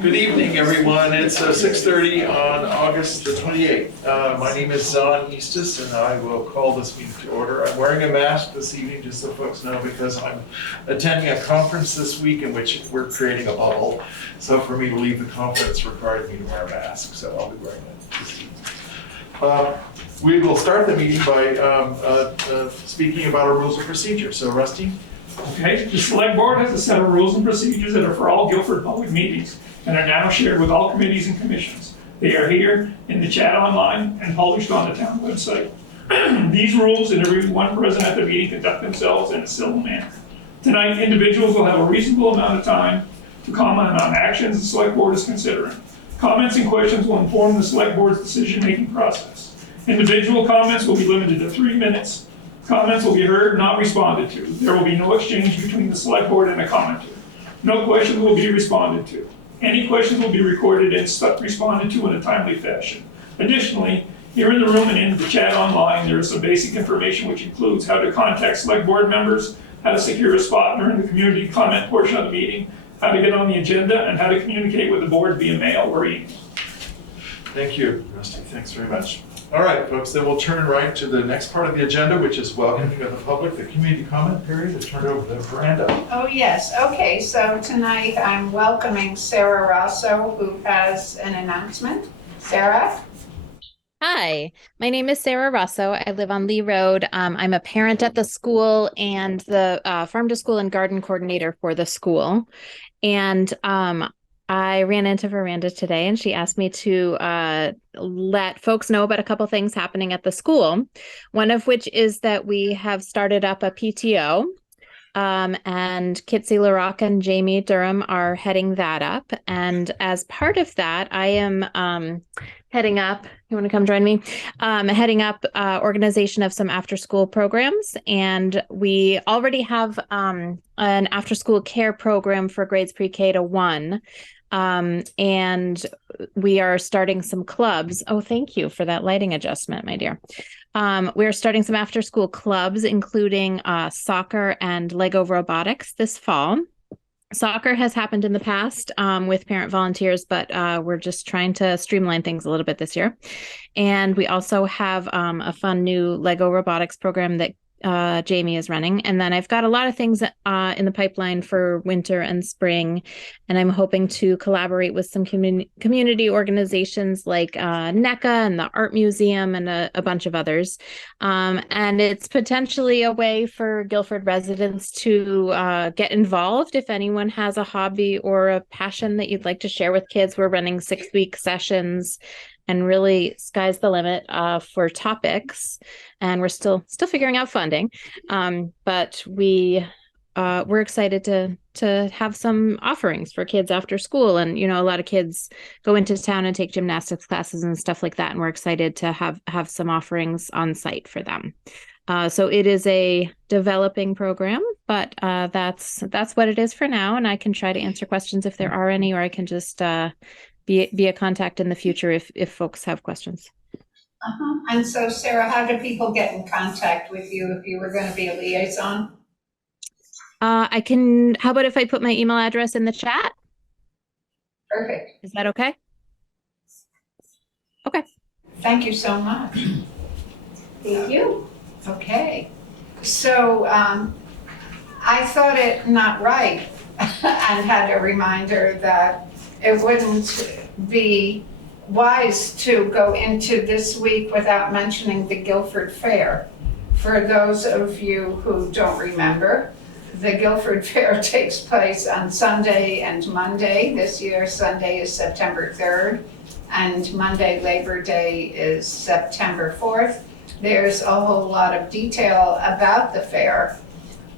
Good evening, everyone. It's 6:30 on August the 28th. My name is Zon Eastis, and I will call this meeting to order. I'm wearing a mask this evening, just so folks know, because I'm attending a conference this week in which we're creating a bubble. So for me to leave the conference required me to wear a mask, so I'll be wearing it this evening. We will start the meeting by speaking about our rules of procedure. So Rusty? Okay, the select board has a set of rules and procedures that are for all Guilford public meetings and are now shared with all committees and commissions. They are here in the chat online and published on the town website. These rules and everyone present at the meeting conduct themselves in a civil manner. Tonight, individuals will have a reasonable amount of time to comment on actions the select board is considering. Comments and questions will inform the select board's decision-making process. Individual comments will be limited to 3 minutes. Comments will be heard, not responded to. There will be no exchange between the select board and a commenter. No questions will be responded to. Any questions will be recorded and responded to in a timely fashion. Additionally, here in the room and in the chat online, there is some basic information which includes how to contact select board members, how to secure a spot during the community comment portion of the meeting, how to get on the agenda, and how to communicate with the board via mail or email. Thank you, Rusty. Thanks very much. All right, folks, then we'll turn right to the next part of the agenda, which is welcoming of the public, the community comment period. I'll turn it over to Miranda. Oh, yes. Okay, so tonight I'm welcoming Sarah Rosso, who has an announcement. Sarah? Hi, my name is Sarah Rosso. I live on Lee Road. I'm a parent at the school and the farm to school and garden coordinator for the school. And I ran into Miranda today and she asked me to let folks know about a couple things happening at the school. One of which is that we have started up a PTO. And Kitsy LaRock and Jamie Durham are heading that up. And as part of that, I am heading up, you want to come join me? Heading up organization of some after school programs. And we already have an after school care program for grades pre-K to 1. And we are starting some clubs. Oh, thank you for that lighting adjustment, my dear. We're starting some after school clubs, including soccer and Lego robotics this fall. Soccer has happened in the past with parent volunteers, but we're just trying to streamline things a little bit this year. And we also have a fun new Lego robotics program that Jamie is running. And then I've got a lot of things in the pipeline for winter and spring. And I'm hoping to collaborate with some community organizations like NECA and the Art Museum and a bunch of others. And it's potentially a way for Guilford residents to get involved. If anyone has a hobby or a passion that you'd like to share with kids, we're running 6-week sessions. And really, sky's the limit for topics, and we're still figuring out funding. But we're excited to have some offerings for kids after school, and a lot of kids go into town and take gymnastics classes and stuff like that. And we're excited to have some offerings on site for them. So it is a developing program, but that's what it is for now. And I can try to answer questions if there are any, or I can just be a contact in the future if folks have questions. And so, Sarah, how do people get in contact with you if you were going to be a liaison? I can, how about if I put my email address in the chat? Perfect. Is that okay? Okay. Thank you so much. Thank you. Okay. So I thought it not right and had a reminder that it wouldn't be wise to go into this week without mentioning the Guilford Fair. For those of you who don't remember, the Guilford Fair takes place on Sunday and Monday. This year, Sunday is September 3rd, and Monday, Labor Day, is September 4th. There's a whole lot of detail about the fair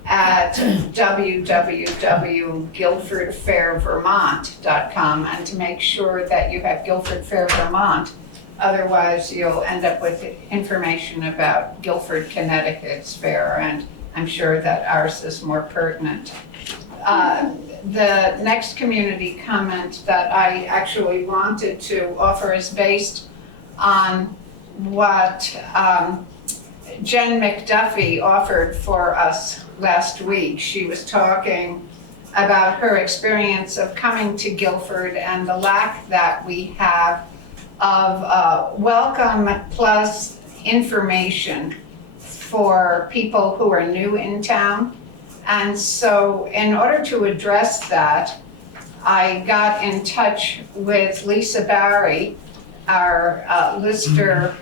at www.guilfordfairvermont.com, and to make sure that you have Guilford Fair Vermont. Otherwise, you'll end up with information about Guilford, Connecticut's fair, and I'm sure that ours is more pertinent. The next community comment that I actually wanted to offer is based on what Jen McDuffie offered for us last week. She was talking about her experience of coming to Guilford and the lack that we have of welcome plus information for people who are new in town. And so in order to address that, I got in touch with Lisa Barry, our lister,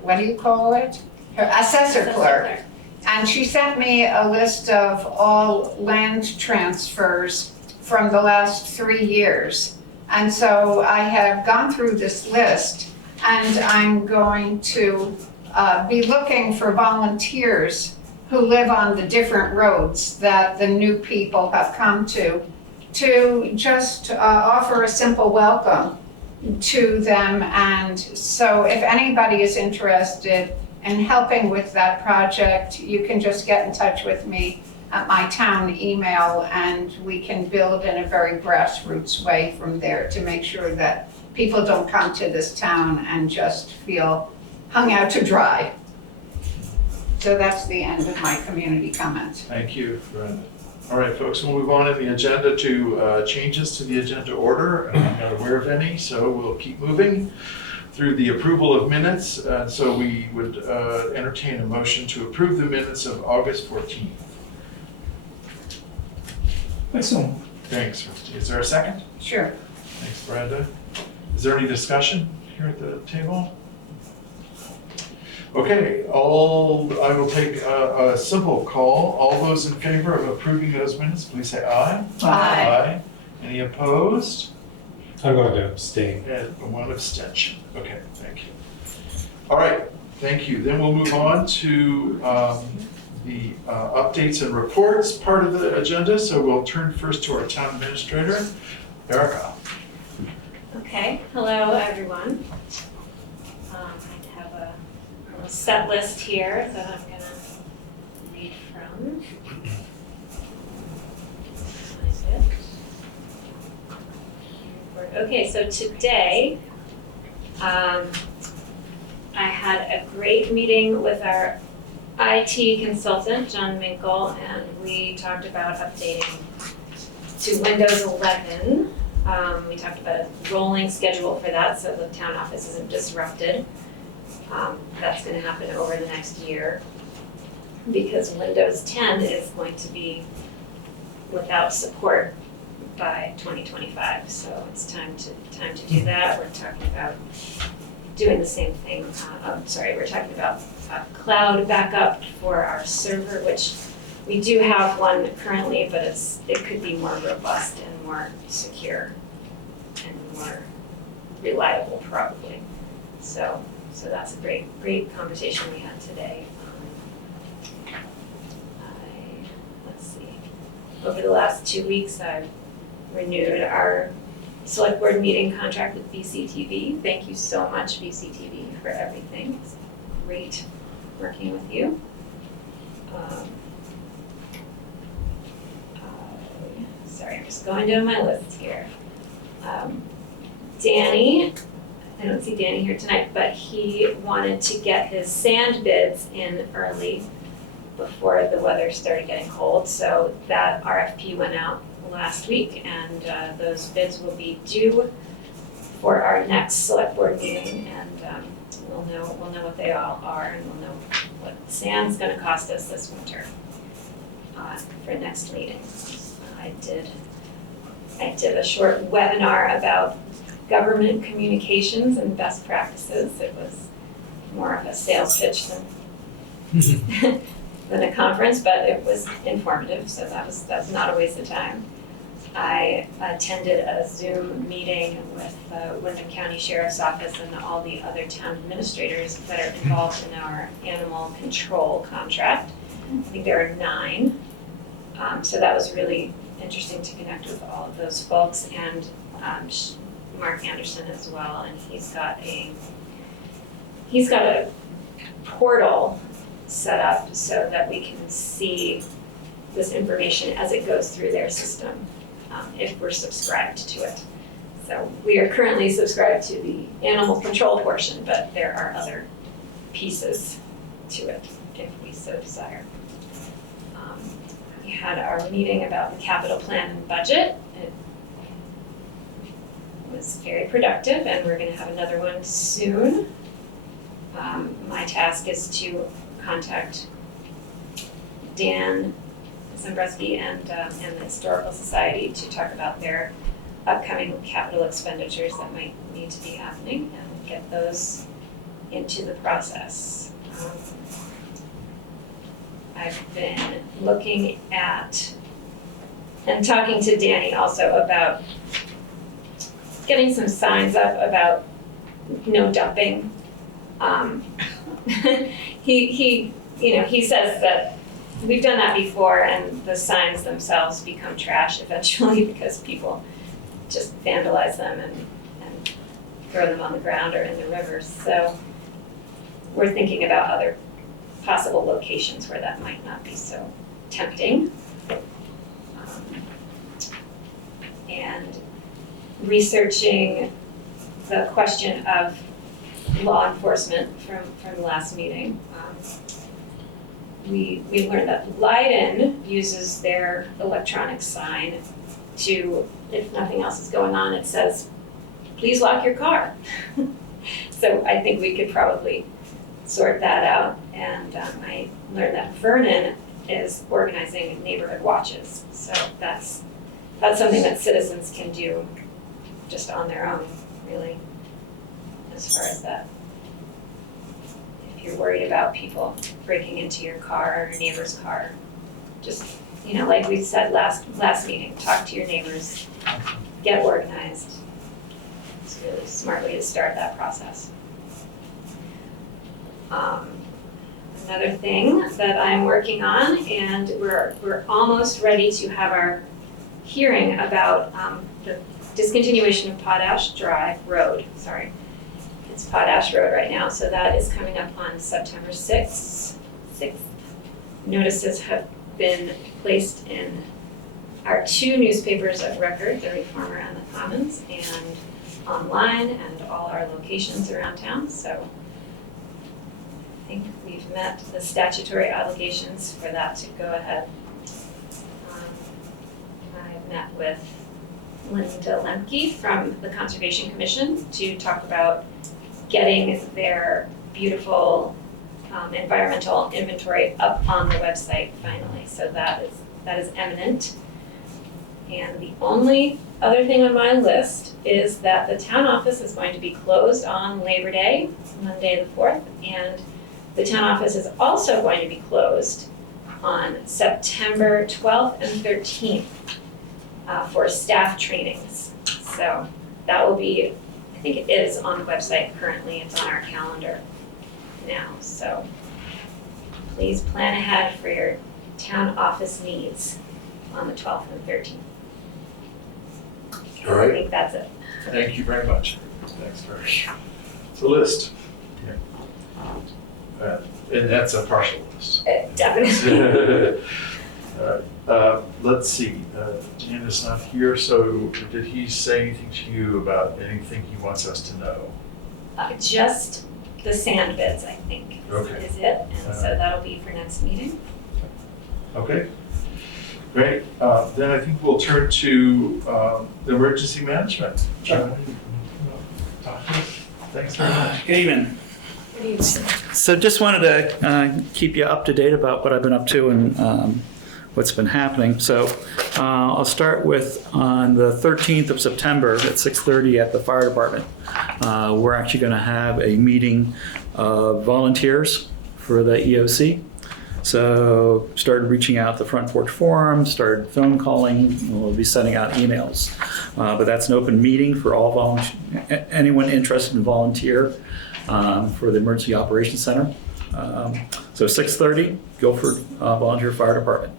what do you call it? Her assessor clerk. And she sent me a list of all land transfers from the last 3 years. And so I have gone through this list, and I'm going to be looking for volunteers who live on the different roads that the new people have come to just offer a simple welcome to them. And so if anybody is interested in helping with that project, you can just get in touch with me at my town email, and we can build in a very grassroots way from there to make sure that people don't come to this town and just feel hung out to dry. So that's the end of my community comments. Thank you, Brenda. All right, folks, we'll move on in the agenda to changes to the agenda order. And I'm not aware of any, so we'll keep moving through the approval of minutes. So we would entertain a motion to approve the minutes of August 14th. So, Thanks. Is there a second? Sure. Thanks, Brenda. Is there any discussion here at the table? Okay, I will take a simple call. All those in favor of approving those minutes, please say aye. Aye. Any opposed? I'm going to abstain. And one abstention. Okay, thank you. All right, thank you. Then we'll move on to the updates and reports part of the agenda. So we'll turn first to our town administrator, Erica. Okay, hello everyone. I have a little set list here that I'm gonna read from. Okay, so today, I had a great meeting with our IT consultant, John Minkle, and we talked about updating to Windows 11. We talked about a rolling schedule for that so the town office isn't disrupted. That's going to happen over the next year because Windows 10 is going to be without support by 2025. So it's time to do that. We're talking about doing the same thing. We're talking about cloud backup for our server, which we do have one currently, but it could be more robust and more secure and more reliable probably. So that's a great conversation we had today. Let's see. Over the last 2 weeks, I've renewed our Selectboard meeting contract with V.S.A. Thank you so much, V.S.A, for everything. It's great working with you. Sorry, I'm just going down my list here. Danny, I don't see Danny here tonight, but he wanted to get his sand bids in early before the weather started getting cold. So that RFP went out last week, and those bids will be due for our next select board meeting, and we'll know what they all are, and we'll know what sand's going to cost us this winter for next meeting. I did a short webinar about government communications and best practices. It was more of a sales pitch than a conference, but it was informative, so that was not a waste of time. I attended a Zoom meeting with the Wyndham County Sheriff's Office and all the other town administrators that are involved in our animal control contract. I think there are 9. So that was really interesting to connect with all of those folks, and Mark Anderson as well. And he's got a portal set up so that we can see this information as it goes through their system. If we're subscribed to it. So we are currently subscribed to the animal control portion, but there are other pieces to it if we so desire. We had our meeting about the capital plan and budget. It was very productive, and we're gonna have another one soon. My task is to contact Dan Zembreski and the Historical Society to talk about their upcoming capital expenditures that might need to be happening and get those into the process. I've been looking at and talking to Danny also about getting some signs up about no dumping. He says that we've done that before, and the signs themselves become trash eventually because people just vandalize them and throw them on the ground or in the rivers. So we're thinking about other possible locations where that might not be so tempting. And researching the question of law enforcement from the last meeting. We learned that Leiden uses their electronic sign to, if nothing else is going on, it says, please lock your car. So I think we could probably sort that out. And I learned that Vernon is organizing neighborhood watches. So that's something that citizens can do just on their own, really, as far as that. If you're worried about people breaking into your car or your neighbor's car, just, like we said last meeting, talk to your neighbors, get organized. It's a really smart way to start that process. Another thing that I'm working on, and we're almost ready to have our hearing about the discontinuation of Potash Road. It's Potash Road right now, so that is coming up on September 6th. Notices have been placed in our two newspapers of record, the Reformer and the Commons, and online and all our locations around town. So I think we've met the statutory obligations for that to go ahead. I met with Linda Lemke from the Conservation Commission to talk about getting their beautiful environmental inventory up on the website finally. So that is imminent. And the only other thing on my list is that the town office is going to be closed on Labor Day, Monday the 4th, and the town office is also going to be closed on September 12th and 13th for staff trainings. So that will be, I think it is on the website currently, it's on our calendar now. So please plan ahead for your town office needs on the 12th and 13th. All right. I think that's it. Thank you very much. Thanks, Barry. It's a list. And that's a partial list. Definitely. All right. Let's see. Dan is not here, so did he say anything to you about anything he wants us to know? Just the sand bids, I think, Okay. is it. And so that'll be for next meeting. Okay. Great. Then I think we'll turn to the emergency management. Sure. Thanks very much. Good evening. Good evening. So just wanted to keep you up to date about what I've been up to and what's been happening. So I'll start with on the 13th of September at 6:30 at the fire department. We're actually going to have a meeting of volunteers for the EOC. So started reaching out the Front Porch Forum, started phone calling, we'll be sending out emails. But that's an open meeting for all anyone interested in volunteer for the Emergency Operations Center. So 6:30, Guilford Volunteer Fire Department.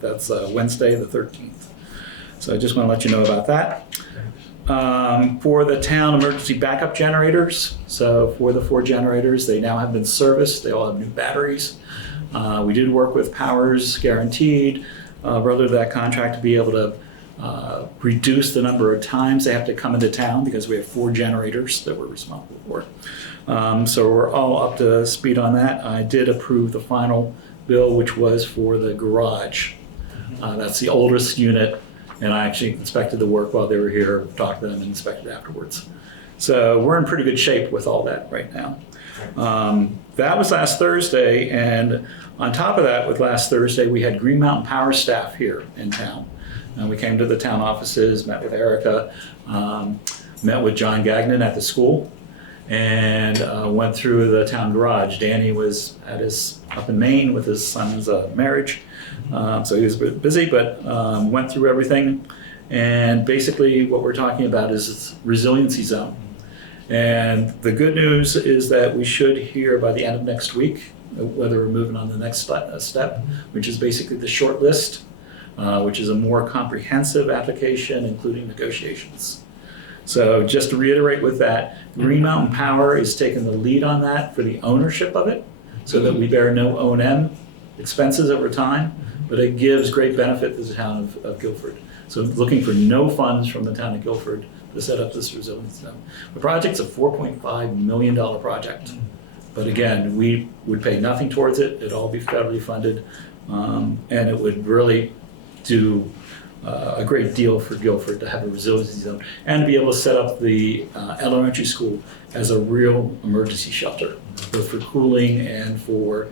That's Wednesday the 13th. So I just want to let you know about that. For the town emergency backup generators, so for the 4 generators, they now have been serviced. They all have new batteries. We did work with Powers Guaranteed, relative to that contract, to be able to reduce the number of times they have to come into town because we have 4 generators that we're responsible for. So we're all up to speed on that. I did approve the final bill, which was for the garage. That's the oldest unit, and I actually inspected the work while they were here, talked to them, and inspected afterwards. So we're in pretty good shape with all that right now. That was last Thursday, and on top of that, with last Thursday, we had Green Mountain Power staff here in town. And we came to the town offices, met with Erica, met with John Gagnon at the school, and went through the town garage. Danny was up in Maine with his son's marriage, so he was a bit busy, but went through everything. And basically what we're talking about is this resiliency zone. And the good news is that we should hear by the end of next week whether we're moving on the next step, which is basically the short list, which is a more comprehensive application, including negotiations. So just to reiterate with that, Green Mountain Power is taking the lead on that for the ownership of it, so that we bear no O&M expenses over time, but it gives great benefit to the town of Guilford. So looking for no funds from the town of Guilford to set up this resilience zone. The project's a $4.5 million project. But again, we would pay nothing towards it. It'd all be federally funded. And it would really do a great deal for Guilford to have a resiliency zone and to be able to set up the elementary school as a real emergency shelter, both for cooling and for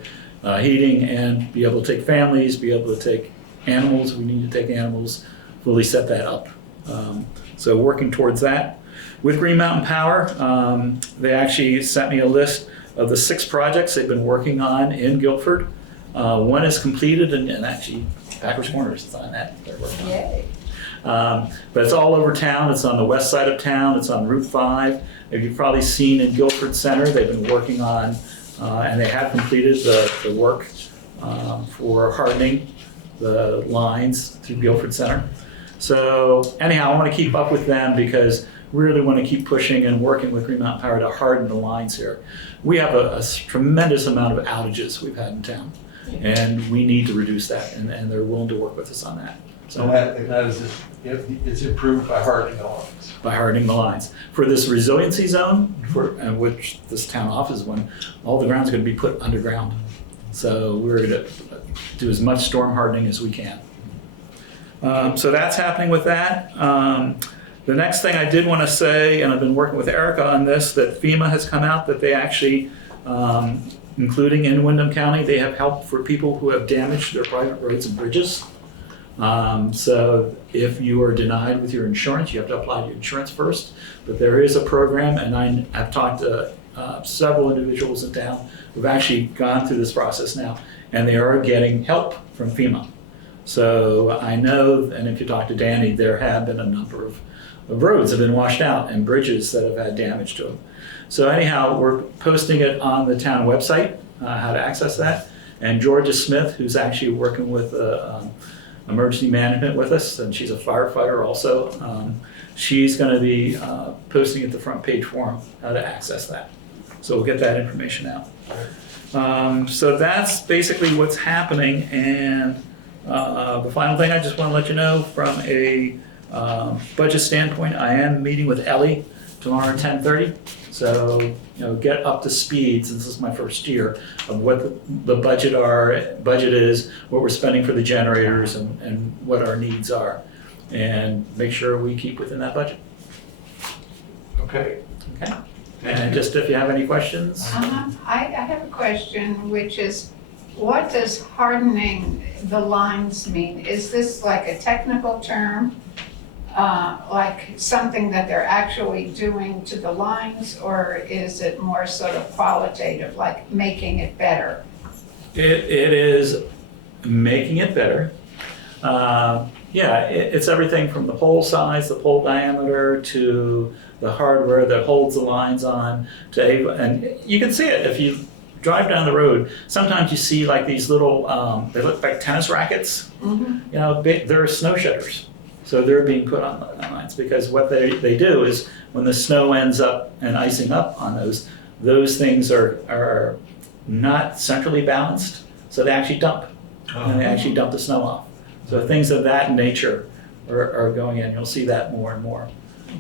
heating, and be able to take families, be able to take animals. We need to take animals, fully set that up. So working towards that. With Green Mountain Power, they actually sent me a list of the 6 projects they've been working on in Guilford. One is completed, and actually Packers Corners is on that. They're working on. Yay. But it's all over town. It's on the west side of town. It's on Route 5. As you've probably seen in Guilford Center, they've been working on, and they have completed the work for hardening the lines through Guilford Center. So anyhow, I want to keep up with them because we really want to keep pushing and working with Green Mountain Power to harden the lines here. We have a tremendous amount of outages we've had in town, and we need to reduce that, and they're willing to work with us on that. So that is, it's improved by hardening the lines. By hardening the lines. For this resiliency zone, which this town office one, all the ground's going to be put underground. So we're going to do as much storm hardening as we can. So that's happening with that. The next thing I did want to say, and I've been working with Erica on this, that FEMA has come out that they actually, including in Windham County, they have help for people who have damaged their private roads and bridges. So if you are denied with your insurance, you have to apply to your insurance first. But there is a program, and I've talked to several individuals in town who've actually gone through this process now, and they are getting help from FEMA. So I know, and if you talk to Danny, there have been a number of roads have been washed out and bridges that have had damage to them. So anyhow, we're posting it on the town website, how to access that. And Georgia Smith, who's actually working with emergency management with us, and she's a firefighter also, she's going to be posting at the front page forum how to access that. So we'll get that information out. So that's basically what's happening. And the final thing I just want to let you know from a budget standpoint, I am meeting with Ellie tomorrow at 10:30. So, get up to speed, since this is my first year, of what the budget is, what we're spending for the generators, and what our needs are, and make sure we keep within that budget. Okay. Okay. And just if you have any questions. I have a question, which is, what does hardening the lines mean? Is this like a technical term? Like something that they're actually doing to the lines, or is it more sort of qualitative, like making it better? It is making it better. It's everything from the pole size, the pole diameter, to the hardware that holds the lines on, and you can see it if you drive down the road. Sometimes you see like these little, they look like tennis rackets. Mm-hmm. They're snow shedders. So they're being put on the lines because what they do is when the snow ends up and icing up on those things are not centrally balanced. So they actually dump, and they actually dump the snow off. So things of that nature are going in. You'll see that more and more.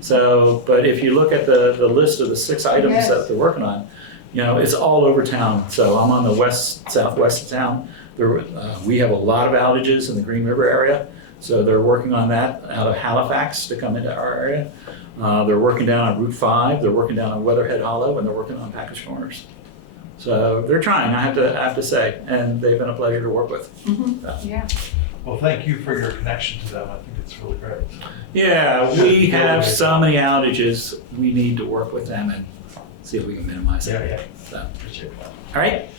So, but if you look at the list of the 6 items Yes. that they're working on, it's all over town. So I'm on the southwest of town. We have a lot of outages in the Green River area, so they're working on that out of Halifax to come into our area. They're working down on Route 5, they're working down on Weatherhead Hollow, and they're working on Package Corners. So they're trying, I have to say, and they've been a pleasure to work with. Yeah. Well, thank you for your connection to them. I think it's really great. Yeah, we have so many outages, we need to work with them and see if we can minimize it. Yeah. So, Appreciate that. all right,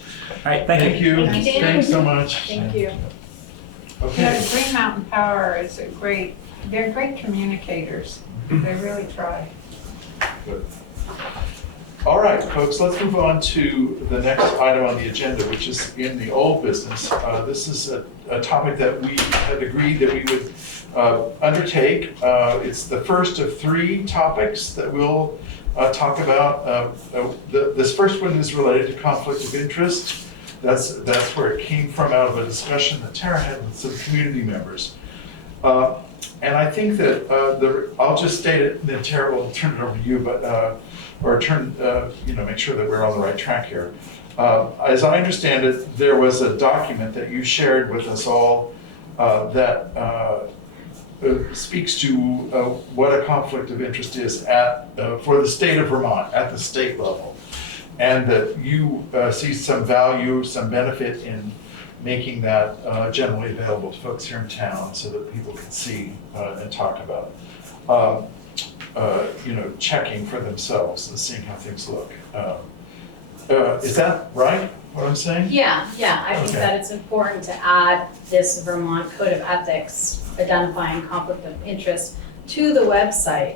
thank Thank you. you. Thank you, Dan. Thanks so much. Thank you. Okay. Yeah, Green Mountain Power is they're great communicators. They really try. Good. All right, folks, let's move on to the next item on the agenda, which is in the old business. This is a topic that we had agreed that we would undertake. It's the first of 3 topics that we'll talk about. This first one is related to conflict of interest. That's where it came from, out of a discussion that Tara had with some community members. And I think that I'll just state it, and then Tara will turn it over to you, but make sure that we're on the right track here. As I understand it, there was a document that you shared with us all that speaks to what a conflict of interest is for the state of Vermont at the state level, and that you see some value, some benefit in making that generally available to folks here in town so that people can see and talk about checking for themselves and seeing how things look. Is that right, what I'm saying? Yeah, I think Okay. that it's important to add this Vermont Code of Ethics identifying conflict of interest to the website.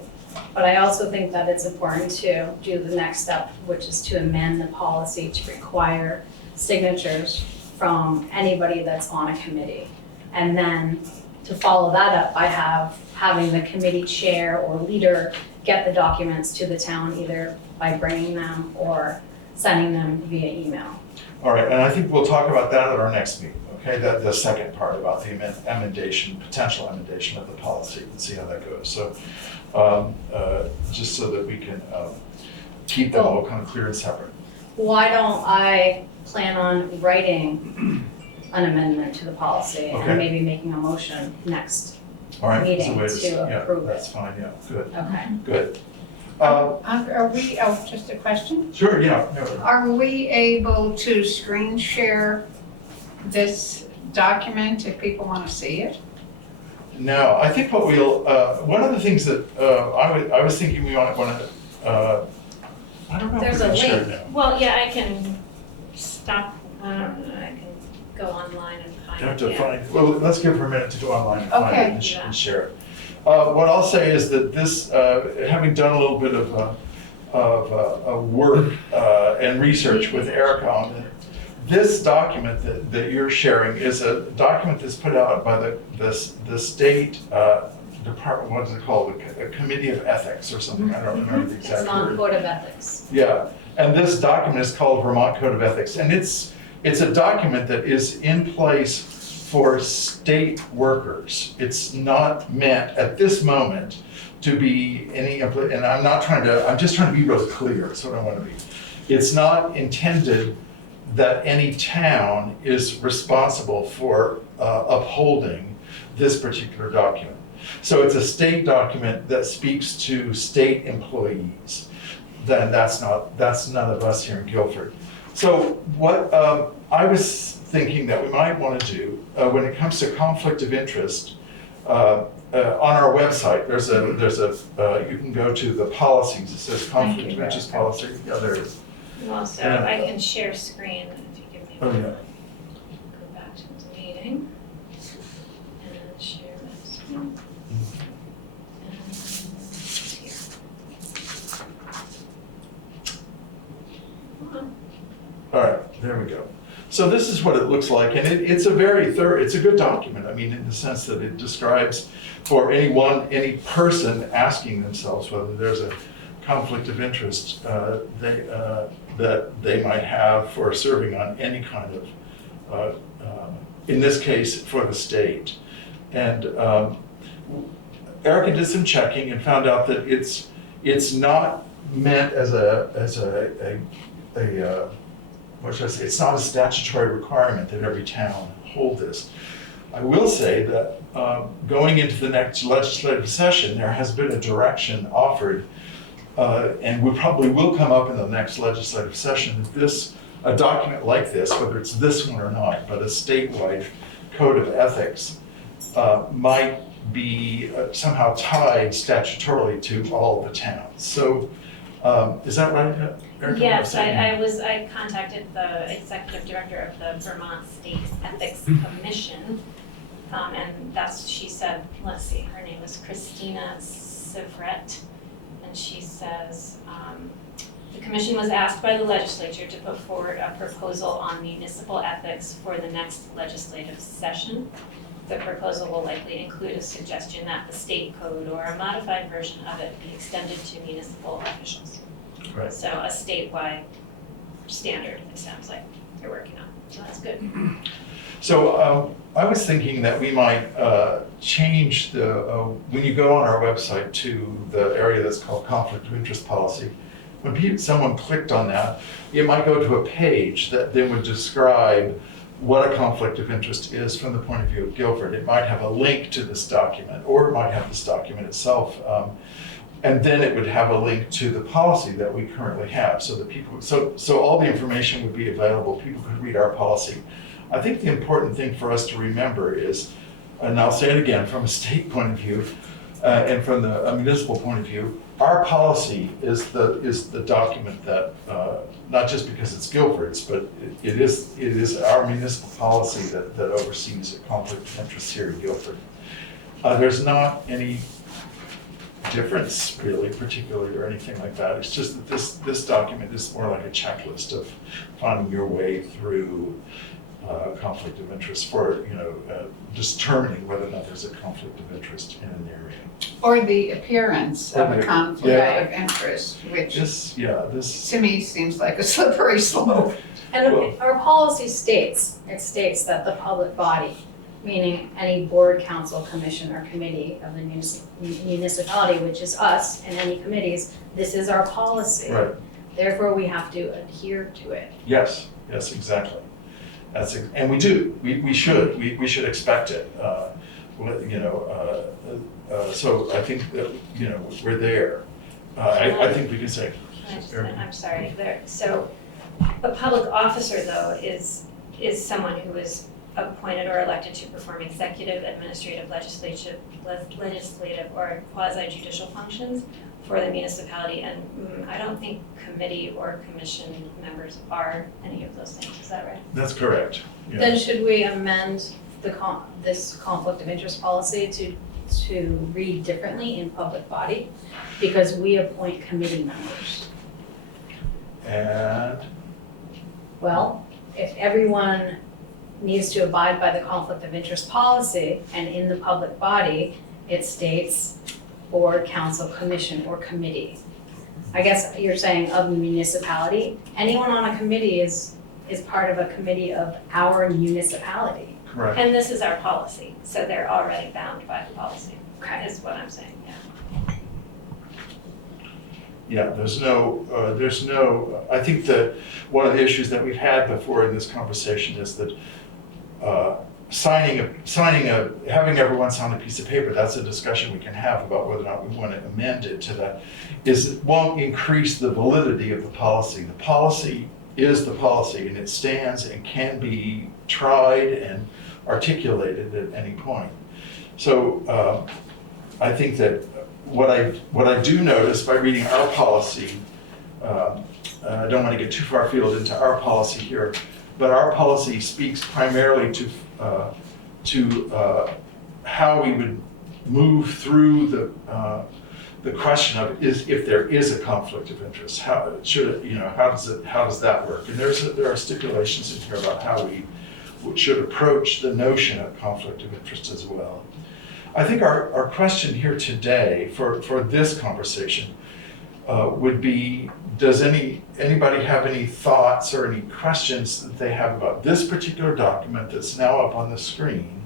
But I also think that it's important to do the next step, which is to amend the policy to require signatures from anybody that's on a committee. And then to follow that up by having the committee chair or leader get the documents to the town, either by bringing them or sending them via email. All right, and I think we'll talk about that at our next meeting, okay? The second part about the potential amendation of the policy, and see how that goes. So just so that we can keep them all kind of clear and separate. Why don't I plan on writing an amendment to the policy Okay. and maybe making a motion next? All right, that's a Meeting way to approve it. That's fine, yeah, good, Okay. good. Are we, just a question? Sure, yeah. No. Are we able to screen share this document if people want to see it? No, I think what one of the things that I was thinking we want to, I don't know if There's we a can share link. it now. Well, yeah, I can stop, I can go online and find You have it. to find, well, let's give her a minute to go online and find Okay. it and share it. What I'll say is that this, having done a little bit of work and research with Erica on it, this document that you're sharing is a document that's put out by the state department, what is it called? A Committee of Ethics or something, I don't remember the It's exact word. non-code of ethics. Yeah, and this document is called Vermont Code of Ethics, and it's a document that is in place for state workers. It's not meant at this moment to be any, and I'm just trying to be really clear, that's what I want to be. It's not intended that any town is responsible for upholding this particular document. So it's a state document that speaks to state employees. Then that's none of us here in Guilford. So what I was thinking that we might want to do when it comes to conflict of interest, on our website, there's a you can go to the policies. It says conflict of interest policy. Yeah, there it is. Well, so Yeah. I can share screen if you give me a Oh, moment. yeah. Go back to the meeting and share my screen. And it's here. All right, there we go. So this is what it looks like, and it's a very thorough, it's a good document. I mean, in the sense that it describes for any person asking themselves whether there's a conflict of interest that they might have for serving on any kind of, in this case, for the state. And Erica did some checking and found out that it's not meant as a what should I say, it's not a statutory requirement that every town hold this. I will say that going into the next legislative session, there has been a direction offered, and we probably will come up in the next legislative session, that a document like this, whether it's this one or not, but a statewide code of ethics, might be somehow tied statutorily to all of the towns. So is that right, Erica? Yes, I contacted the executive director of the Vermont State Ethics Commission, and she said, let's see, her name is Christina Sivret, and she says, the commission was asked by the legislature to put forward a proposal on municipal ethics for the next legislative session. The proposal will likely include a suggestion that the state code or a modified version of it be extended to municipal officials. Right. So a statewide standard, it sounds like they're working on, so that's good. So I was thinking that we might change when you go on our website to the area that's called conflict of interest policy, when someone clicked on that, it might go to a page that then would describe what a conflict of interest is from the point of view of Guilford. It might have a link to this document, or it might have this document itself. And then it would have a link to the policy that we currently have, so that so all the information would be available. People could read our policy. I think the important thing for us to remember is, and I'll say it again, from a state point of view, and from a municipal point of view, our policy is the document that, not just because it's Guilford's, but it is our municipal policy that oversees a conflict of interest here in Guilford. There's not any difference really, particularly, or anything like that. It's just that this document is more like a checklist of finding your way through conflict of interest for, determining whether or not there's a conflict of interest in an area. Or the appearance of a conflict Yeah. of interest, which This to me seems like a slippery slope. And Well- our policy states that the public body, meaning any board, council, commission, or committee of the municipality, which is us, and any committees, this is our policy. right. Therefore, we have to adhere to it. Yes, exactly. And we do. We should expect it. So I think that we're there. I think we can say. I'm sorry, so a public officer though is someone who is appointed or elected to perform executive, administrative, legislative, or quasi-judicial functions for the municipality, and I don't think committee or commission members are any of those things, is that right? That's correct. Yeah. Then should we amend this conflict of interest policy to read differently in public body? Because we appoint committee members. And Well, if everyone needs to abide by the conflict of interest policy, and in the public body, it states board, council, commission, or committee. I guess you're saying of the municipality. Anyone on a committee is part of a committee of our municipality. correct. And this is our policy, so they're already bound by the policy, Okay. is what I'm saying, yeah. Yeah, there's no, I think that one of the issues that we've had before in this conversation is that having everyone sign a piece of paper, that's a discussion we can have about whether or not we want to amend it to that, it won't increase the validity of the policy. The policy is the policy, and it stands and can be tried and articulated at any point. So I think that what I do notice by reading our policy, I don't want to get too far afield into our policy here, but our policy speaks primarily to how we would move through the question of if there is a conflict of interest. How does that work? And there are stipulations in here about how we should approach the notion of conflict of interest as well. I think our question here today for this conversation would be, does anybody have any thoughts or any questions that they have about this particular document that's now up on the screen,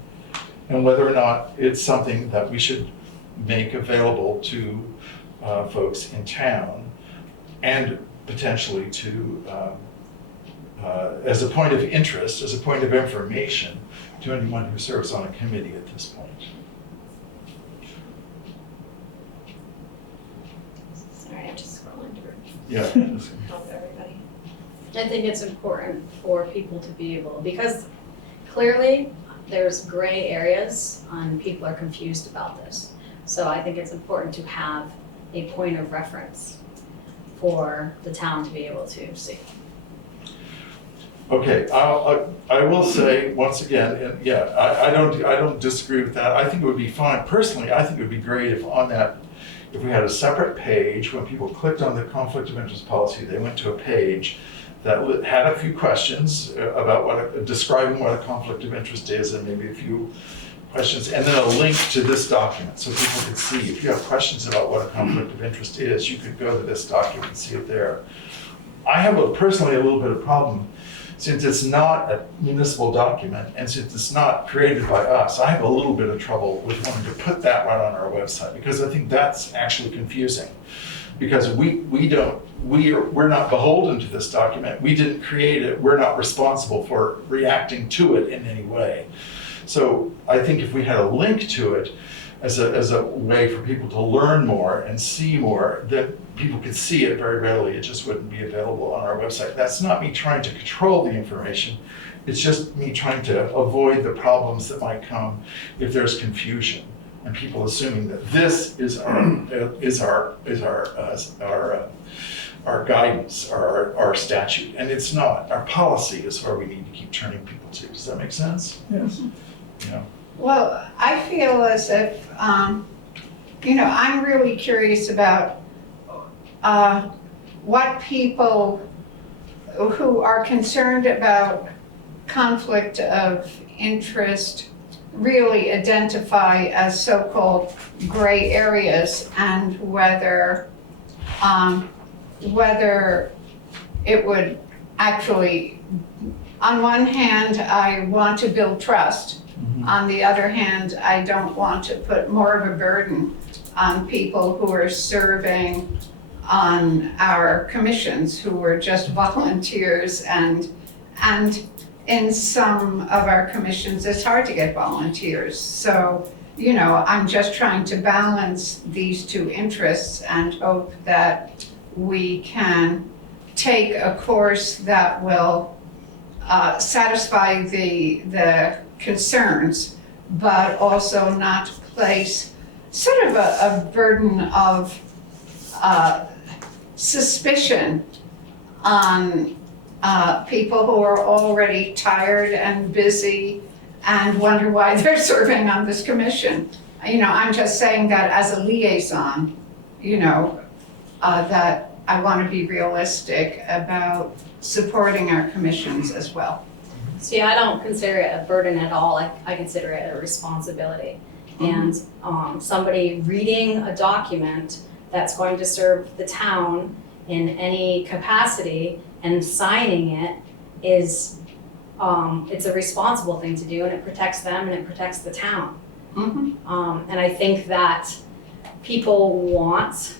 and whether or not it's something that we should make available to folks in town and potentially to as a point of interest, as a point of information to anyone who serves on a committee at this point. Sorry, I'm just scrolling through. Yeah. Help everybody. I think it's important for people to be able, because clearly there's gray areas and people are confused about this. So I think it's important to have a point of reference for the town to be able to see. Okay, I will say once again, and yeah, I don't disagree with that. I think it would be fine. Personally, I think it would be great if on that, if we had a separate page, when people clicked on the conflict of interest policy, they went to a page that had a few questions about describing what a conflict of interest is, and maybe a few questions, and then a link to this document so people could see. If you have questions about what a conflict of interest is, you could go to this document and see it there. I have personally a little bit of problem since it's not a municipal document and since it's not created by us. I have a little bit of trouble with wanting to put that right on our website because I think that's actually confusing. Because we're not beholden to this document. We didn't create it. We're not responsible for reacting to it in any way. So I think if we had a link to it as a way for people to learn more and see more, that people could see it very readily. It just wouldn't be available on our website. That's not me trying to control the information. It's just me trying to avoid the problems that might come if there's confusion and people assuming that this is our guidance, our statute, and it's not. Our policy is where we need to keep turning people to. Does that make sense? Yes. Yeah. Well, I feel as if, I'm really curious about what people who are concerned about conflict of interest really identify as so-called gray areas, and whether it would actually, on one hand, I want to build trust. On the other hand, I don't want to put more of a burden on people who are serving on our commissions, who are just volunteers, and in some of our commissions, it's hard to get volunteers. So, I'm just trying to balance these two interests and hope that we can take a course that will satisfy the concerns, but also not place sort of a burden of suspicion on people who are already tired and busy and wonder why they're serving on this commission. I'm just saying that as a liaison, that I want to be realistic about supporting our commissions as well. See, I don't consider it a burden at all. I consider it a responsibility. And somebody reading a document that's going to serve the town in any capacity and signing it is, it's a responsible thing to do, and it protects them and it protects the town. And I think that people want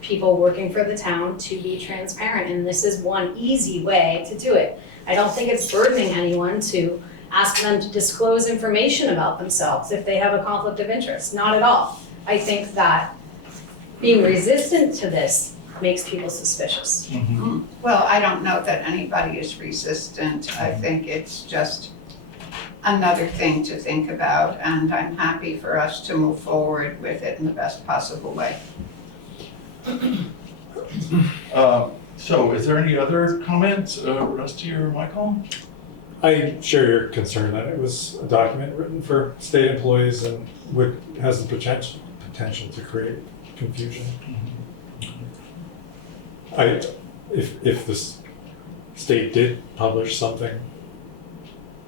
people working for the town to be transparent, and this is one easy way to do it. I don't think it's burdening anyone to ask them to disclose information about themselves if they have a conflict of interest, not at all. I think that being resistant to this makes people suspicious. Well, I don't know that anybody is resistant. I think it's just another thing to think about, and I'm happy for us to move forward with it in the best possible way. So is there any other comments, Rusty or Michael? I share your concern that it was a document written for state employees and has the potential to create confusion. If the state did publish something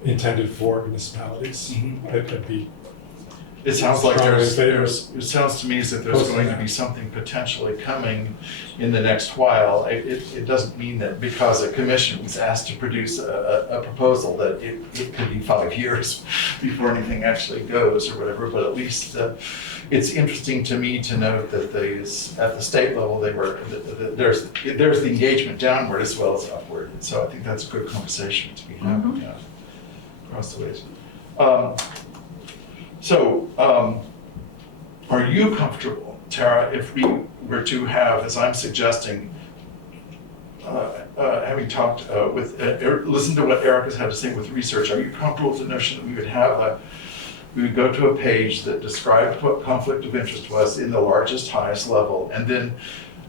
intended for municipalities, I'd be. It sounds like it sounds to me as if there's going to be something potentially coming in the next while. It doesn't mean that because a commission was asked to produce a proposal that it could be 5 years before anything actually goes or whatever, but at least it's interesting to me to note that at the state level, there's the engagement downward as well as upward. And so I think that's a good conversation to be having across the ways. Are you comfortable, Tara, if we were to have, as I'm suggesting, having talked listen to what Eric has had to say with research, are you comfortable with the notion that we would go to a page that described what conflict of interest was in the largest, highest level, and then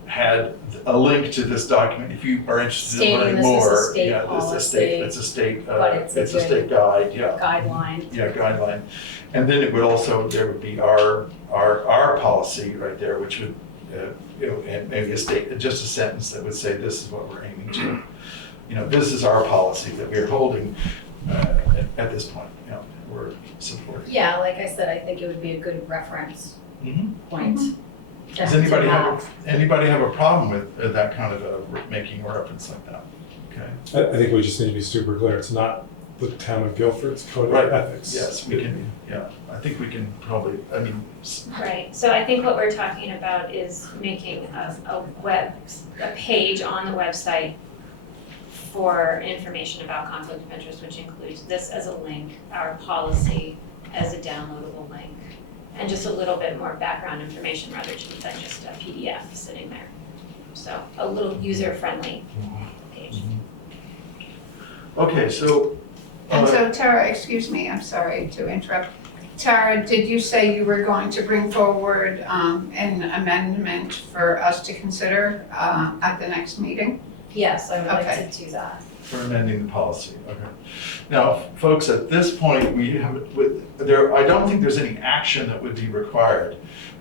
had a link to this document if you are interested in learning more. It's a state guide, Guideline. Yeah, guideline. And then there would be our policy right there, which would, and maybe just a sentence that would say, this is what we're aiming to. This is our policy that we're holding at this point. We're supporting. Yeah, like I said, I think it would be a good reference point. Does anybody have a problem with that kind of making a reference like that? Okay. I think we just need to be super clear. It's not the town of Guilford's code of ethics. Yes, we can. Yeah, I think we can probably. Right. So I think what we're talking about is making a page on the website for information about conflict of interest, which includes this as a link, our policy as a downloadable link, and just a little bit more background information rather than just a PDF sitting there. So a little user-friendly page. Okay, so. And so Tara, excuse me, I'm sorry to interrupt. Tara, did you say you were going to bring forward an amendment for us to consider at the next meeting? Yes, I would like to do that. For amending the policy, okay. Now, folks, at this point, I don't think there's any action that would be required.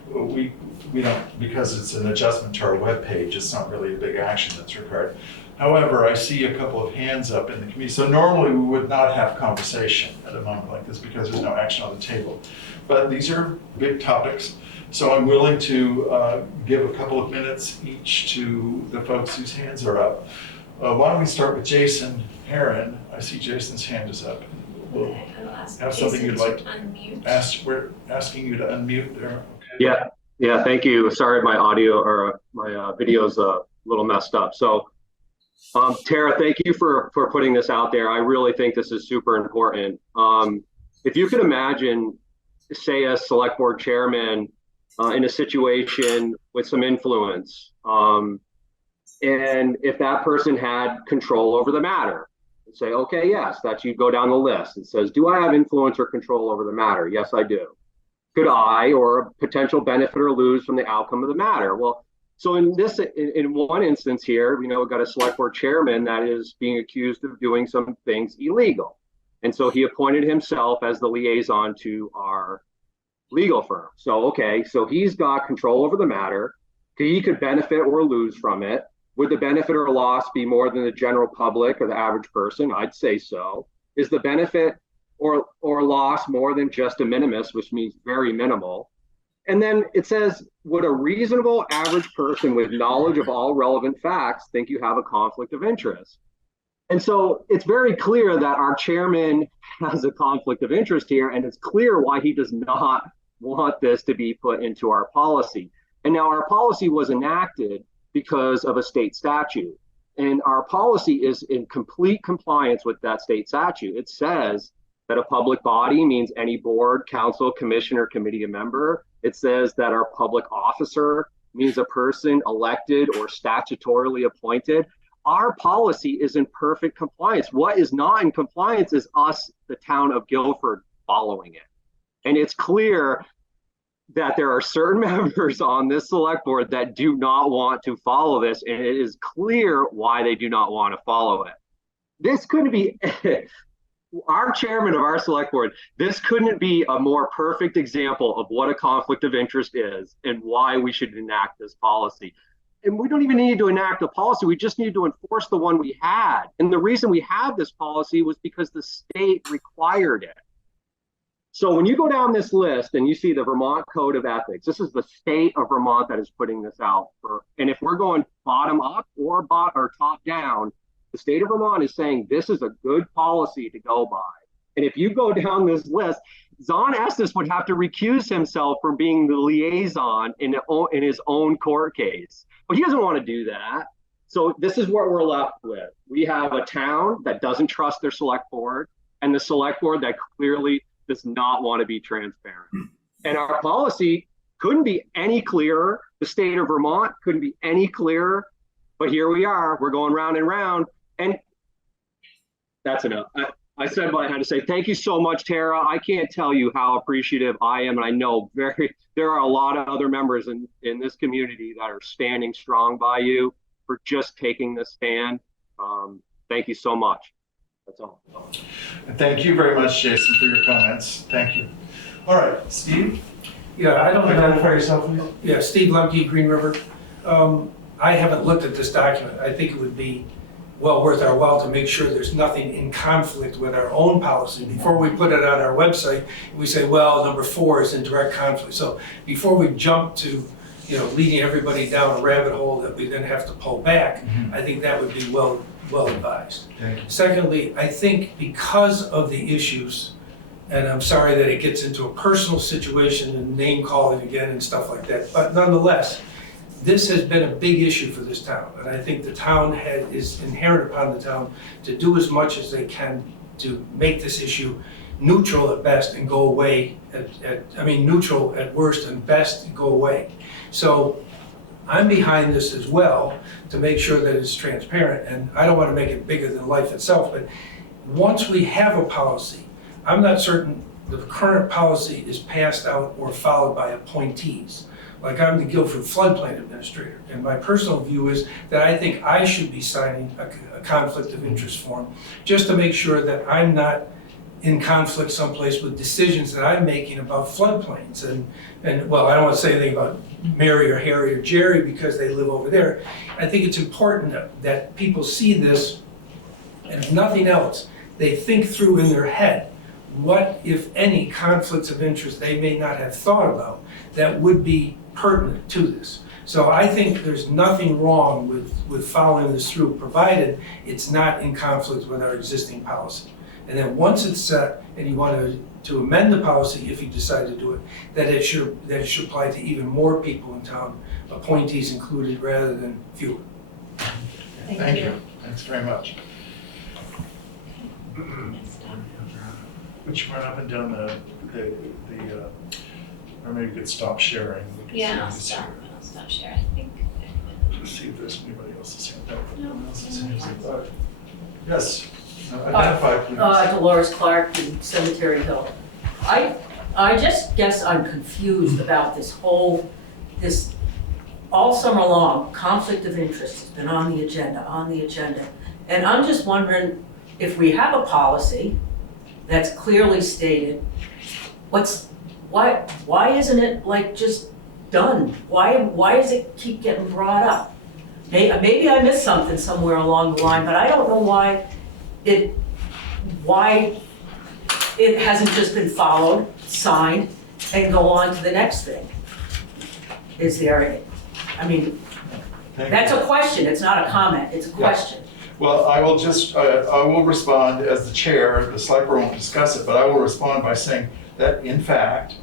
We don't, because it's an adjustment to our webpage, it's not really a big action that's required. However, I see a couple of hands up in the committee. So normally we would not have conversation at a moment like this because there's no action on the table. But these are big topics. So I'm willing to give a couple of minutes each to the folks whose hands are up. Why don't we start with Jason Heron? I see Jason's hand is up. We'll have something you'd like to unmute. We're asking you to unmute there. Okay. Yeah. Thank you. Sorry, my audio or my video's a little messed up. So, Tara, thank you for putting this out there. I really think this is super important. If you could imagine, say, a select board chairman in a situation with some influence, and if that person had control over the matter, say, okay, yes, that you go down the list. It says, do I have influence or control over the matter? Yes, I do. Could I or a potential benefit or lose from the outcome of the matter? Well, so in one instance here, we've got a select board chairman that is being accused of doing some things illegal. And so he appointed himself as the liaison to our legal firm. So he's got control over the matter. He could benefit or lose from it. Would the benefit or loss be more than the general public or the average person? I'd say so. Is the benefit or loss more than just a minimis, which means very minimal? And then it says, would a reasonable average person with knowledge of all relevant facts think you have a conflict of interest? And so it's very clear that our chairman has a conflict of interest here, and it's clear why he does not want this to be put into our policy. And now our policy was enacted because of a state statute. And our policy is in complete compliance with that state statute. It says that a public body means any board, council, commission, or committee member. It says that our public officer means a person elected or statutorily appointed. Our policy is in perfect compliance. What is not in compliance is us, the town of Guilford, following it. And it's clear that there are certain members on this select board that do not want to follow this, and it is clear why they do not want to follow it. This couldn't be, our chairman of our select board, this couldn't be a more perfect example of what a conflict of interest is and why we should enact this policy. And we don't even need to enact a policy, we just need to enforce the one we had. And the reason we have this policy was because the state required it. So when you go down this list and you see the Vermont Code of Ethics, this is the state of Vermont that is putting this out. And if we're going bottom up or top down, the state of Vermont is saying this is a good policy to go by. And if you go down this list, Zon Estes would have to recuse himself from being the liaison in his own court case. But he doesn't want to do that. So this is what we're left with. We have a town that doesn't trust their select board, and the select board that clearly does not want to be transparent. And our policy couldn't be any clearer. The state of Vermont couldn't be any clearer. But here we are. We're going round and round. And that's enough. I said what I had to say. Thank you so much, Tara. I can't tell you how appreciative I am. And I know there are a lot of other members in this community that are standing strong by you for just taking this stand. Thank you so much. That's all. And thank you very much, Jason, for your comments. Thank you. All right, Steve? Yeah, I don't Identify know. yourself, please. Yeah, Steve Lemke, Green River. I haven't looked at this document. I think it would be well worth our while to make sure there's nothing in conflict with our own policy. Before we put it on our website, we say, well, number 4 is in direct conflict. So before we jump to, leading everybody down a rabbit hole that we then have to pull back, I think that would be well advised. Secondly, I think because of the issues, and I'm sorry that it gets into a personal situation and name calling again and stuff like that, but nonetheless, this has been a big issue for this town, and I think the town is inherent upon the town to do as much as they can to make this issue neutral at best and go away neutral at worst and best and go away. So I'm behind this as well to make sure that it's transparent, and I don't want to make it bigger than life itself, but once we have a policy, I'm not certain the current policy is passed out or followed by appointees. Like, I'm the Guilford floodplain administrator, and my personal view is that I think I should be signing a conflict of interest form just to make sure that I'm not in conflict someplace with decisions that I'm making about floodplains. And well, I don't want to say anything about Mary or Harry or Jerry because they live over there. I think it's important that people see this, and if nothing else, they think through in their head what, if any, conflicts of interest they may not have thought about that would be pertinent to this. So I think there's nothing wrong with following this through, provided it's not in conflict with our existing policy. And then once it's set and you want to amend the policy, if you decide to do it, that it should apply to even more people in town, appointees included rather than fewer. Thank you. Thanks very much. Would you run up and down or maybe you could stop sharing. Yeah, I'll stop sharing. I think. See if there's anybody else's hand up. No. Yes, identify please. Dolores Clark in Cemetery Hill. I just guess I'm confused about this all summer long, conflict of interest has been on the agenda. And I'm just wondering if we have a policy that's clearly stated, why isn't it just done? Why does it keep getting brought up? Maybe I missed something somewhere along the line, but I don't know why it hasn't just been followed, signed, and go on to the next thing. That's a question, it's not a comment, it's a question. Well, I will respond as the chair. The select board won't discuss it, but I will respond by saying that in fact,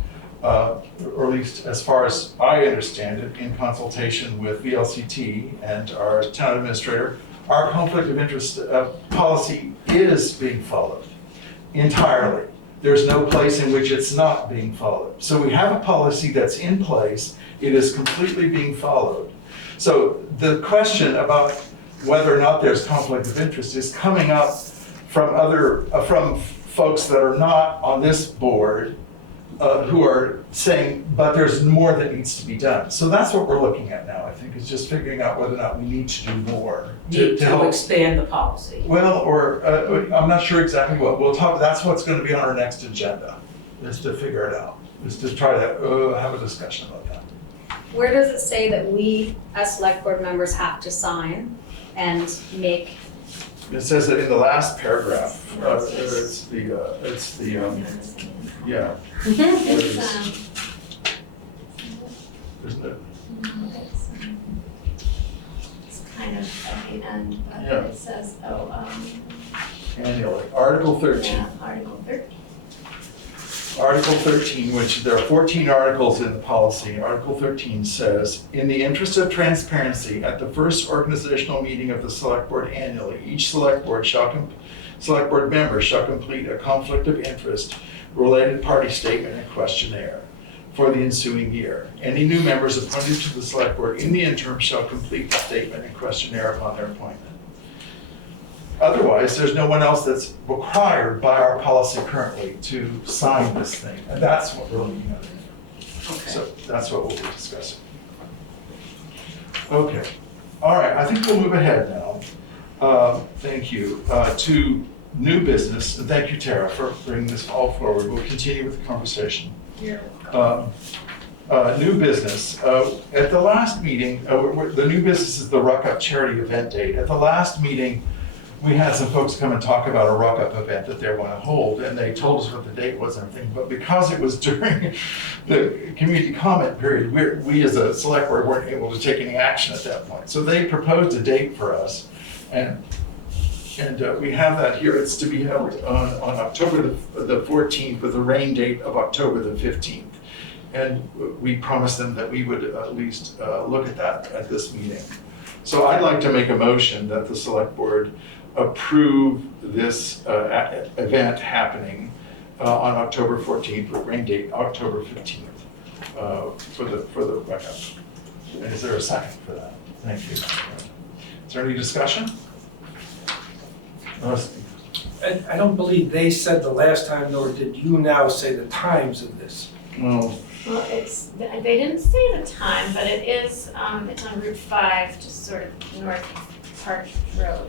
or at least as far as I understand it, in consultation with VLCT and our town administrator, our conflict of interest policy is being followed entirely. There's no place in which it's not being followed. So we have a policy that's in place. It is completely being followed. So the question about whether or not there's conflict of interest is coming up from folks that are not on this board who are saying, but there's more that needs to be done. So that's what we're looking at now, I think, is just figuring out whether or not we need to do more. To expand the policy. Well, or I'm not sure exactly what. We'll talk, that's what's going to be on our next agenda, is to figure it out, is to try to have a discussion about that. Where does it say that we, as select board members, have to sign and make? It says that in the last paragraph. Yeah. Isn't it? It's kind of at the end, but Yeah. it says, annually. Article 13. Yeah, Article 13. Article 13, which there are 14 articles in the policy. Article 13 says, in the interest of transparency, at the first organizational meeting of the Select Board annually, each Select Board member shall complete a conflict of interest related party statement and questionnaire for the ensuing year. Any new members appointed to the Select Board in the interim shall complete the statement and questionnaire upon their appointment. Otherwise, there's no one else that's required by our policy currently to sign this thing, and that's what we're looking at. Okay. So that's what we'll be discussing. Okay, all right, I think we'll move ahead now. Thank you. To new business, and thank you, Tara, for bringing this all forward. We'll continue with the conversation. New business. At the last meeting, the new business is the Ruck-Up charity event date. At the last meeting, we had some folks come and talk about a Ruck-Up event that they want to hold, and they told us what the date was and everything, but because it was during the community comment period, we as a select board weren't able to take any action at that point. So they proposed a date for us, and we have that here. It's to be held on October the 14th with a rain date of October the 15th. And we promised them that we would at least look at that at this meeting. So I'd like to make a motion that the select board approve this event happening on October 14th with rain date October 15th for the Ruck-Up. And is there a second for that? Thank you. Is there any discussion? I don't believe they said the last time, nor did you now say the times of this. Well, They didn't say the time, but it is, it's on Route 5, just sort of north Park Road.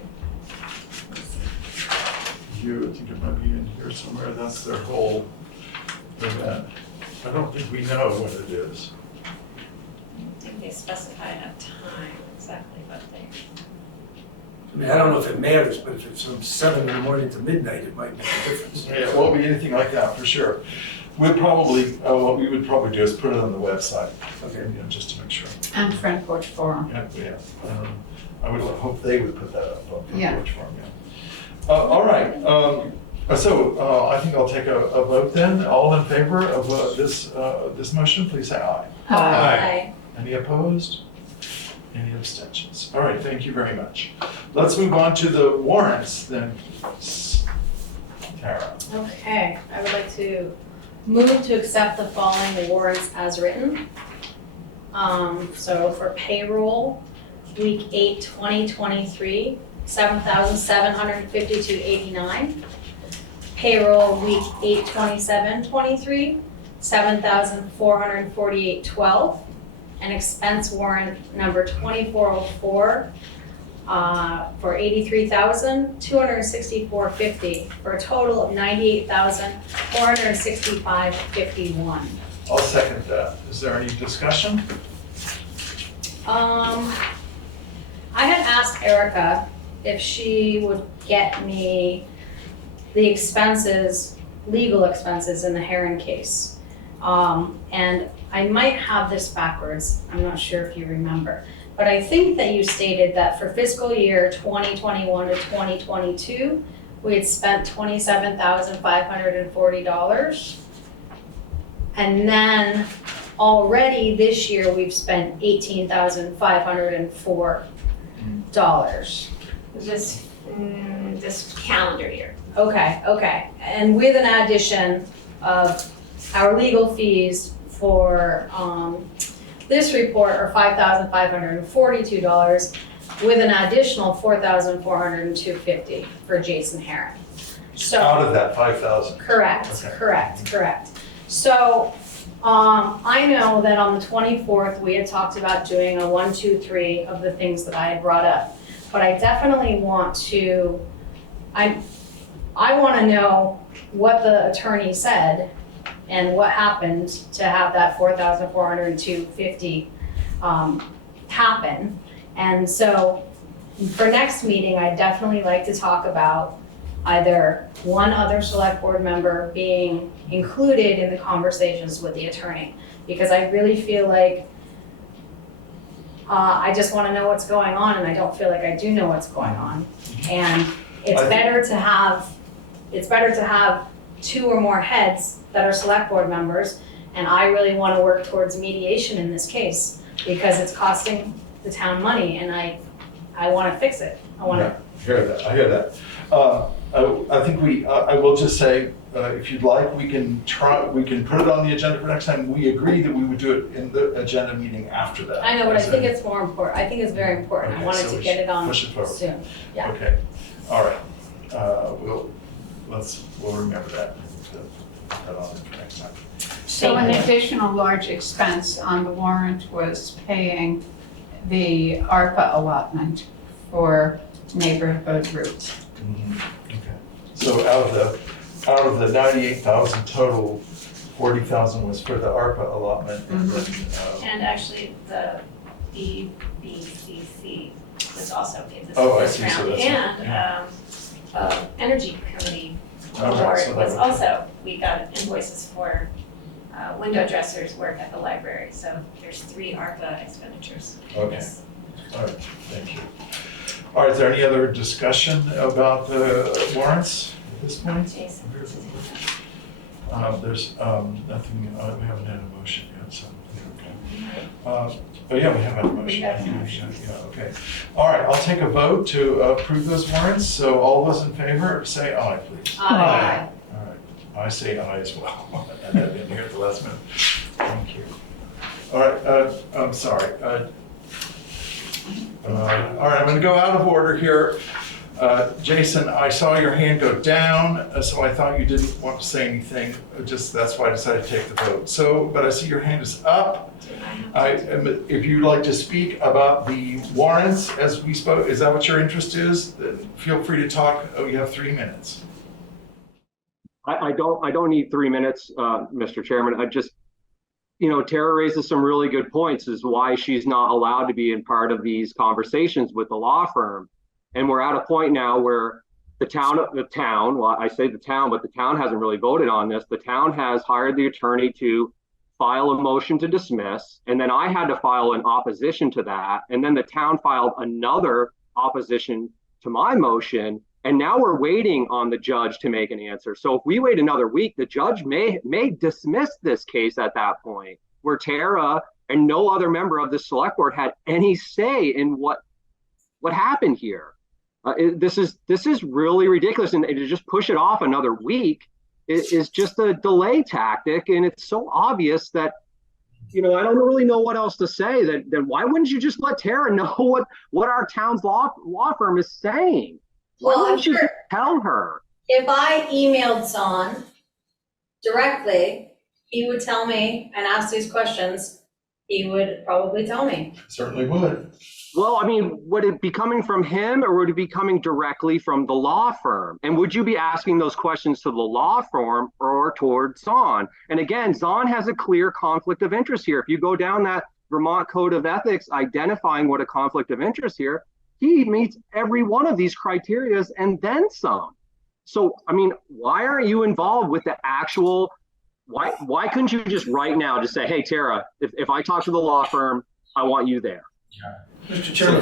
you think it might be in here somewhere. That's their whole event. I don't think we know what it is. I think they specified a time, exactly what they. I mean, I don't know if it matters, but if it's from 7 in the morning to midnight, it might make a difference. Yeah, it won't be anything like that for sure. We'd probably, what we would probably do is put it on the website, okay, you know, just to make sure. And Front Porch Forum. Yeah. I would hope they would put that up on the Yeah. porch farm, yeah. All right, so I think I'll take a vote then. All in favor of this motion, please say aye. Aye. Any opposed? Any abstentions? All right, thank you very much. Let's move on to the warrants then. Tara. Okay, I would like to move to accept the following warrants as written. So for payroll, week 8, 2023, $7,752.89. Payroll, week 8, 2723, $7,448.12. And expense warrant number 2404 for $83,264.50 for a total of $98,465.51. I'll second that. Is there any discussion? I had asked Erica if she would get me the expenses, legal expenses in the Heron case. And I might have this backwards, I'm not sure if you remember. But I think that you stated that for fiscal year 2021 to 2022, we had spent $27,540. And then already this year, we've spent $18,504. This calendar year. Okay. And with an addition of our legal fees for this report are $5,542 with an additional $4,402.50 for Jason Heron. So Out of that 5,000. correct. So I know that on the 24th, we had talked about doing a 1, 2, 3 of the things that I had brought up. But I definitely want to, I want to know what the attorney said and what happened to have that $4,402.50 happen. And so for next meeting, I'd definitely like to talk about either one other select board member being included in the conversations with the attorney. Because I really feel like I just want to know what's going on, and I don't feel like I do know what's going on. And It's I- better to have 2 or more heads that are select board members, and I really want to work towards mediation in this case, because it's costing the town money, and I want to fix it. I want to. I hear that. I think I will just say, if you'd like, we can put it on the agenda for next time. We agree that we would do it in the agenda meeting after that. I know, but I think it's more important. I think it's very important. I Okay, wanted so to we get should it on push it forward. soon. Yeah. Okay, all right. We'll remember that, to put that on for next time. So an additional large expense on the warrant was paying the ARPA allotment for Neighborhood Roots. Okay. So out of the 98,000 total, 40,000 was for the ARPA allotment. And then, And actually, the B.C was also paid this Oh, I this see. So round. that's- And Energy Committee All right, award so that was would- also, we got invoices for window dressers work at the library. So there's 3 ARPA expenditures. Okay, all right, thank you. All right, is there any other discussion about the warrants at this point? Jason. There's nothing, we haven't had a motion yet, so, okay. Oh, yeah, we have had a motion. We have a motion. Yeah, okay. All right, I'll take a vote to approve those warrants. So all those in favor, say aye, please. Aye. All right, I say aye as well. I didn't hear at the last minute. Thank you. All right, I'm sorry. All right, I'm going to go out of order here. Jason, I saw your hand go down, so I thought you didn't want to say anything. That's why I decided to take the vote. So, but I see your hand is up. If you'd like to speak about the warrants as we spoke, is that what your interest is? Then feel free to talk. Oh, you have 3 minutes. I don't need 3 minutes, Mr. Chairman. I just, Tara raises some really good points as why she's not allowed to be in part of these conversations with the law firm. And we're at a point now where the town, well, I say the town, but the town hasn't really voted on this. The town has hired the attorney to file a motion to dismiss. And then I had to file an opposition to that. And then the town filed another opposition to my motion. And now we're waiting on the judge to make an answer. So if we wait another week, the judge may dismiss this case at that point, where Tara and no other member of the select board had any say in what happened here. This is really ridiculous, and to just push it off another week is just a delay tactic, and it's so obvious that I don't really know what else to say. Then why wouldn't you just let Tara know what our town's law firm is saying? Why wouldn't you just tell her? If I emailed Zahn directly, he would tell me and ask these questions. He would probably tell me. Certainly would. Well, I mean, would it be coming from him or would it be coming directly from the law firm? And would you be asking those questions to the law firm or toward Zahn? And again, Zahn has a clear conflict of interest here. If you go down that Vermont Code of Ethics identifying what a conflict of interest here, he meets every one of these criteria and then some. So, I mean, why aren't you involved with the actual, why couldn't you just right now just say, hey, Tara, if I talk to the law firm, I want you there? Mr. Chairman,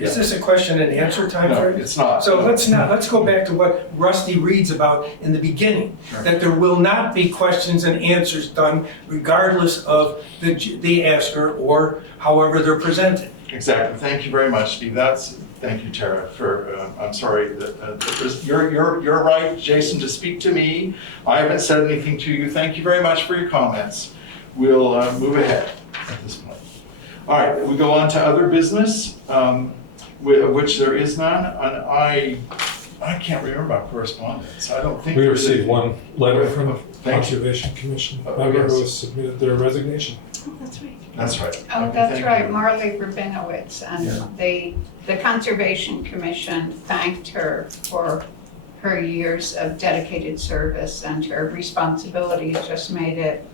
is this a question and answer time No, frame? it's not. So let's go back to what Rusty reads about in the beginning, that there will not be questions and answers done regardless of the asker or however they're presented. Exactly. Thank you very much, Steve. Thank you, Tara, for, I'm sorry that you're right, Jason, to speak to me. I haven't said anything to you. Thank you very much for your comments. We'll move ahead at this point. All right, we go on to other business, which there is none, and I can't remember about correspondence. I don't think We received one letter from the Thank you. Conservation Commission, Oh, member who yes. has submitted their resignation. Oh, that's right. That's right. Oh, Okay, that's thank right, you. Marley Rabinowitz, and the Conservation Commission thanked her for her years of dedicated service, and her responsibilities just made it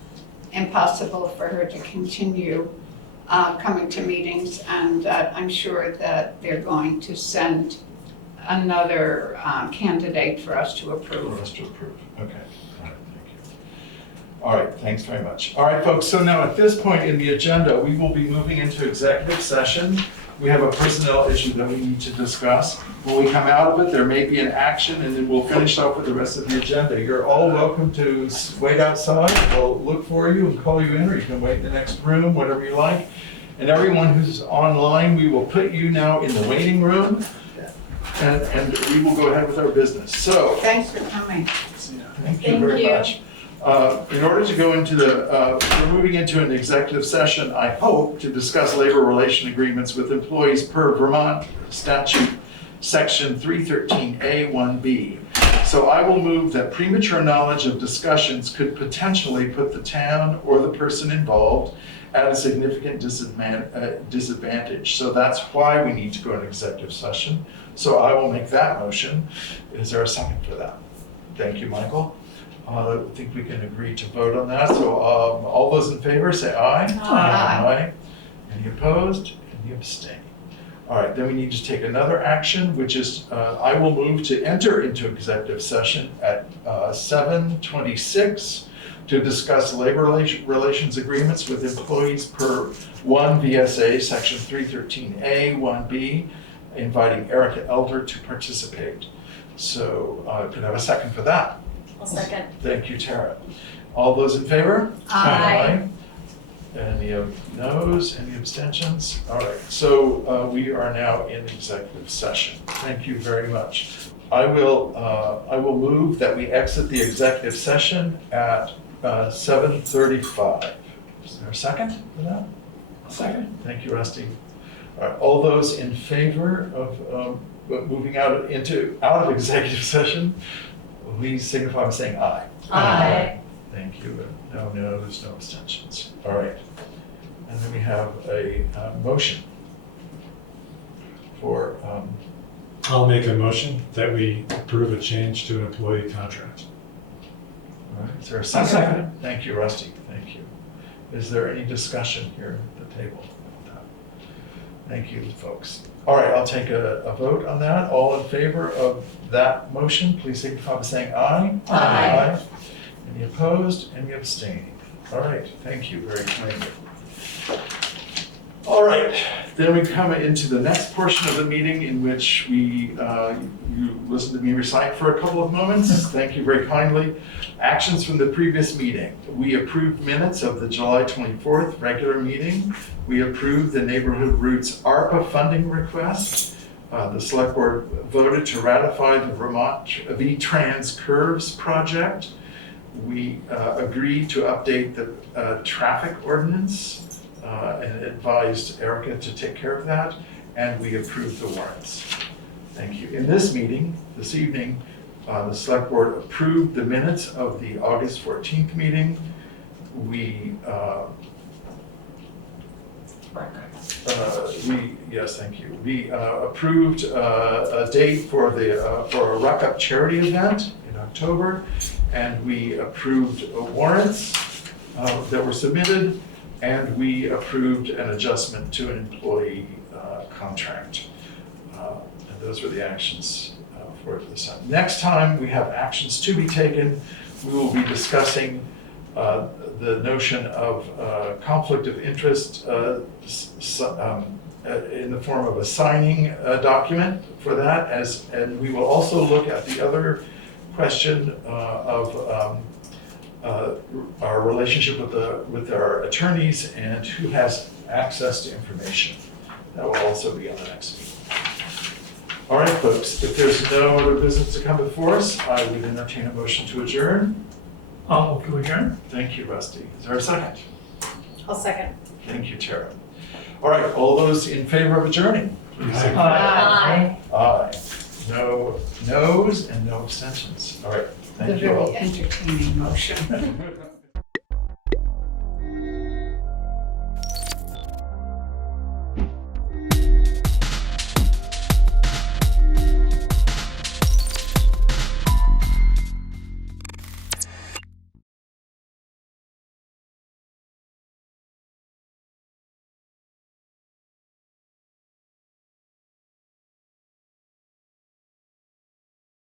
impossible for her to continue coming to meetings, and I'm sure that they're going to send another candidate for us to approve. For us to approve. Okay. All right. Thank you. All right. Thanks very much. All right, folks. So now at this point in the agenda, we will be moving into executive session. we have a personnel issue that we need to discuss. When we come out of it, there may be an action, and then we'll finish up with the rest of the agenda. You're all welcome to wait outside. We'll look for you and call you in, or you can wait in the next room, whatever you like. And everyone who's online, we will put you now in the waiting room, and we will go ahead with our business. So, Thanks for coming. thank you very much. In order to go into we're moving into an executive session, I hope, to discuss labor relation agreements with employees per Vermont statute, section 313A1B. So I will move that premature knowledge of discussions could potentially put the town or the person involved at a significant disadvantage. So that's why we need to go into executive session. So I will make that motion. Is there a second for that? Thank you, Michael. I think we can agree to vote on that. So all those in favor say aye. Aye. Any opposed? Any abstain? All right, then we need to take another action, which is I will move to enter into executive session at 7:26 to discuss labor relations agreements with employees per 1 V.S.A. section 313A 1B, inviting Erica Elder to participate. So could I have a second for that? I'll second. Thank you, Tara. All those in favor? Aye. Any noes, any abstentions? All right, so we are now in executive session. Thank you very much. I will move that we exit the executive session at 7:35. Is there a second for that? Second. Thank you, Rusty. All right, all those in favor of moving out of executive session, please signify by saying aye. Aye. Thank you. No noes, no abstentions. All right. And then we have a motion for, I'll make a motion that we approve a change to an employee contract. all right, is there a second? Second. Thank you, Rusty. Thank you. Is there any discussion here at the table? Thank you, folks. All right, I'll take a vote on that. All in favor of that motion, please signify by saying aye. Aye. Any opposed? Any abstaining? All right, thank you very kindly. All right, then we come into the next portion of the meeting in which you listen to me recite for a couple of moments. Thank you very kindly. Actions from the previous meeting. We approved minutes of the July 24th regular meeting. We approved the Neighborhood Roots ARPA funding request. The select board voted to ratify the Vermont VTrans curves project. We agreed to update the traffic ordinance and advised Erica to take care of that, and we approved the warrants. Thank you. In this meeting, this evening, the select board approved the minutes of the August 14th meeting. Yes, thank you. We approved a date for a Ruck-Up charity event in October, and we approved warrants that were submitted, and we approved an adjustment to an employee contract. And those were the actions for this time. Next time we have actions to be taken, we will be discussing the notion of conflict of interest in the form of a signing document for that, and we will also look at the other question of our relationship with our attorneys and who has access to information. That will also be on the next meeting. All right, folks, if there's no other business to come before us, I would entertain a motion to adjourn. I'll move to adjourn. Thank you, Rusty. Is there a second? I'll second. Thank you, Tara. All right, all those in favor of adjourning? Please Aye. signify. Aye. Aye. No noes and no abstentions. All right, The thank you all. very entertaining motion.